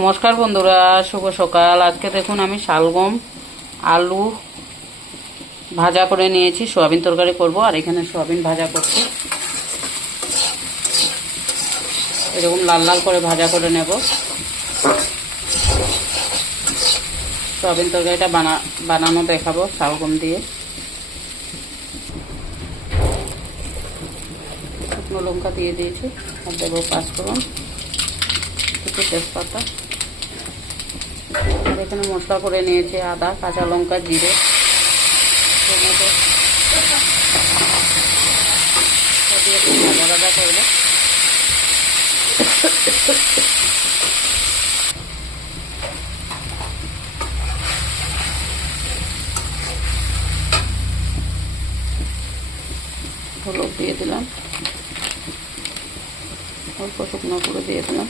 নমস্কার বন্ধুরা, শুভ সকাল। আজকে দেখুন আমি শালগম আলু ভাজা করে নিয়েছি, সয়াবিন তরকারি করব। আর এখানে সয়াবিন ভাজা করছি, এরকম লাল লাল করে ভাজা করে নেব। সয়াবিন তরকারিটা বানানো দেখাবো শালগম দিয়ে। শুকনো লঙ্কা দিয়ে দিয়েছি, আর দেবো পাঁচফোড়ন, একটু তেজপাতা। আর এখানে মশলা করে নিয়েছি আদা, কাঁচা লঙ্কা, জিরে, টমেটো দিয়ে একটু ভাজা ভাজা করবো। হলুদ দিয়ে দিলাম, অল্প শুকনো করে দিয়ে দিলাম,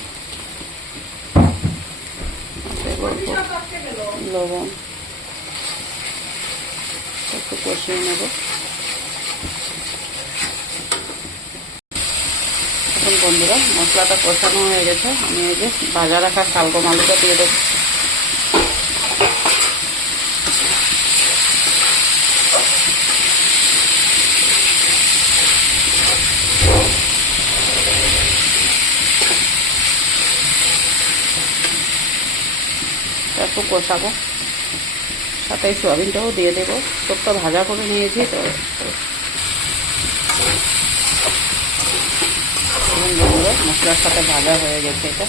অল্প লবণ, একটু কষিয়ে নেব। এখন বন্ধুরা মশলাটা কষানো হয়ে গেছে, আমি এই যে ভাজা রাখা শালগম আলুটা দিয়ে দেবো। একটু কষাবো, সাথে সোয়াবিনটাও দিয়ে দেবো। সবটা ভাজা করে নিয়েছি তো। বন্ধুরা মশলার সাথে ভাজা হয়ে গেছে এটা,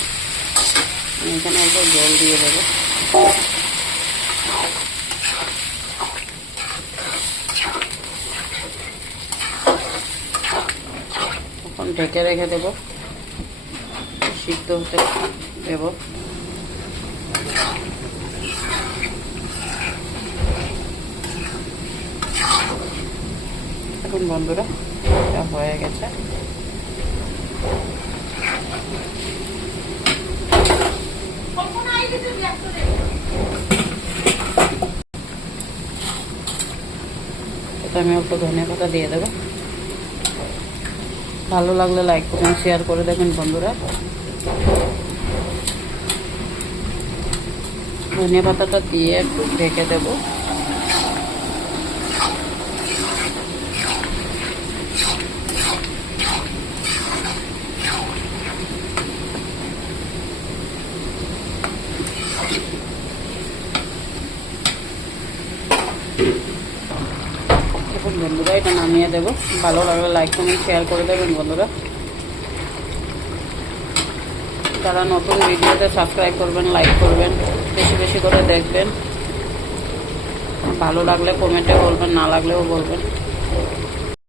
আমি এখানে অল্প জল দিয়ে দেবো। এখন ঢেকে রেখে দেবো, সিদ্ধ হতে দেবো। এখন বন্ধুরা এটা হয়ে গেছে। এটা আমি অল্প ধনিয়া পাতা দিয়ে দেবো। ভালো লাগলে লাইক করবেন, শেয়ার করে দেবেন বন্ধুরা। ধনিয়া পাতাটা দিয়ে একটু ঢেকে দেবো। বন্ধুরা এটা নামিয়ে দেবো। ভালো লাগলে লাইক কমেন্ট শেয়ার করে দেবেন বন্ধুরা। যারা নতুন ভিডিওতে সাবস্ক্রাইব করবেন, লাইক করবেন, বেশি বেশি করে দেখবেন। ভালো লাগলে কমেন্টে বলবেন, না লাগলেও বলবেন।